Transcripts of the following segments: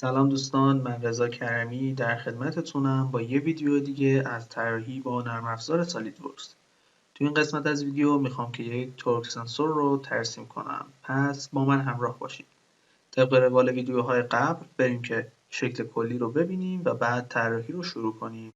سلام دوستان، من رضا کرمی در خدمتتونم با یه ویدیو دیگه از طراحی با نرم افزار سالیدورکس. تو این قسمت از ویدیو میخوام که یک تورک سنسور رو ترسیم کنم، پس با من همراه باشید. طبق روال ویدیوهای قبل بریم که شکل کلی رو ببینیم و بعد طراحی رو شروع کنیم.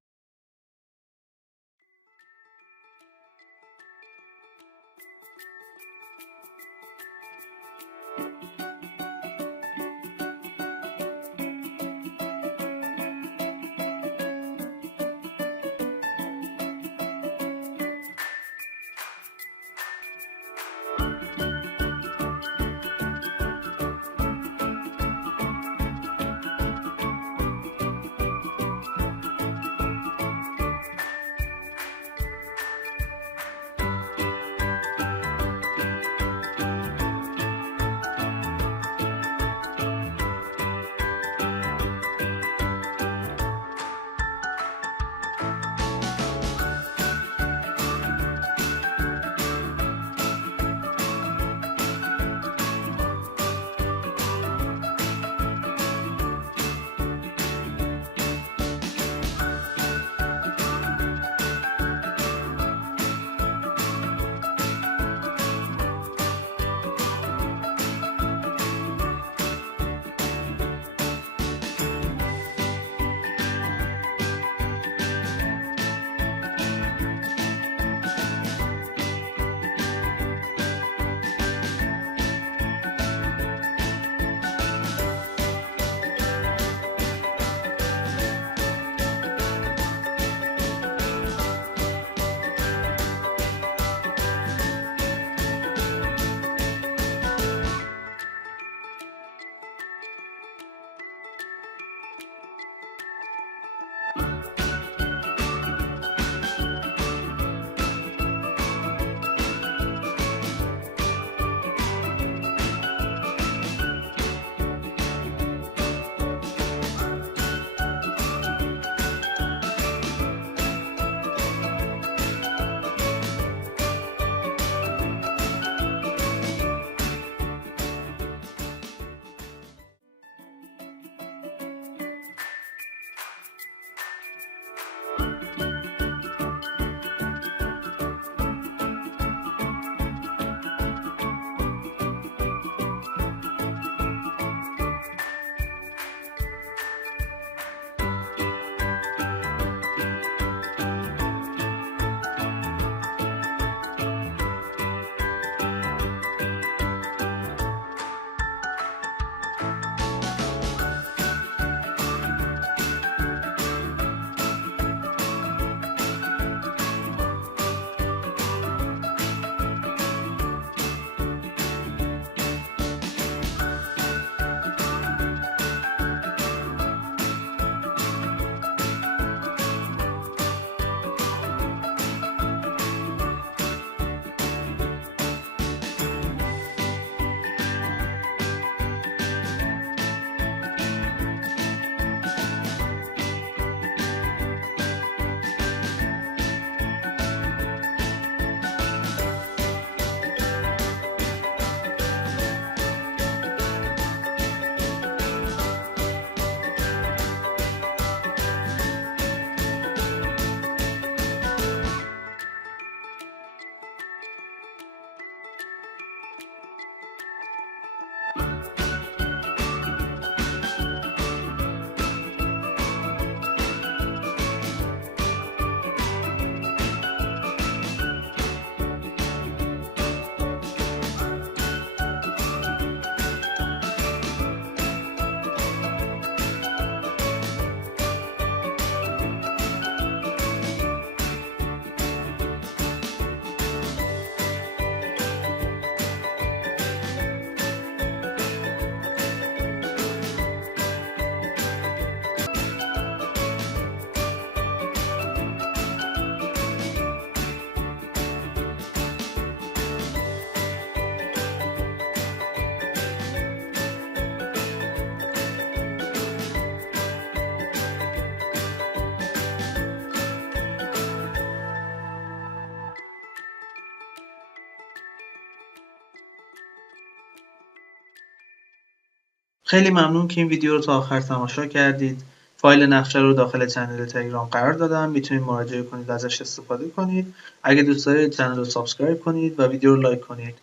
خیلی ممنون که این ویدیو رو تا آخر تماشا کردید. فایل نقشه رو داخل کانال تلگرام قرار دادم، میتونید مراجعه کنید و ازش استفاده کنید. اگه دوست دارید کانال رو سابسکرایب کنید و ویدیو رو لایک کنید.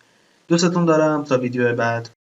دوستتون دارم. تا ویدیو بعد.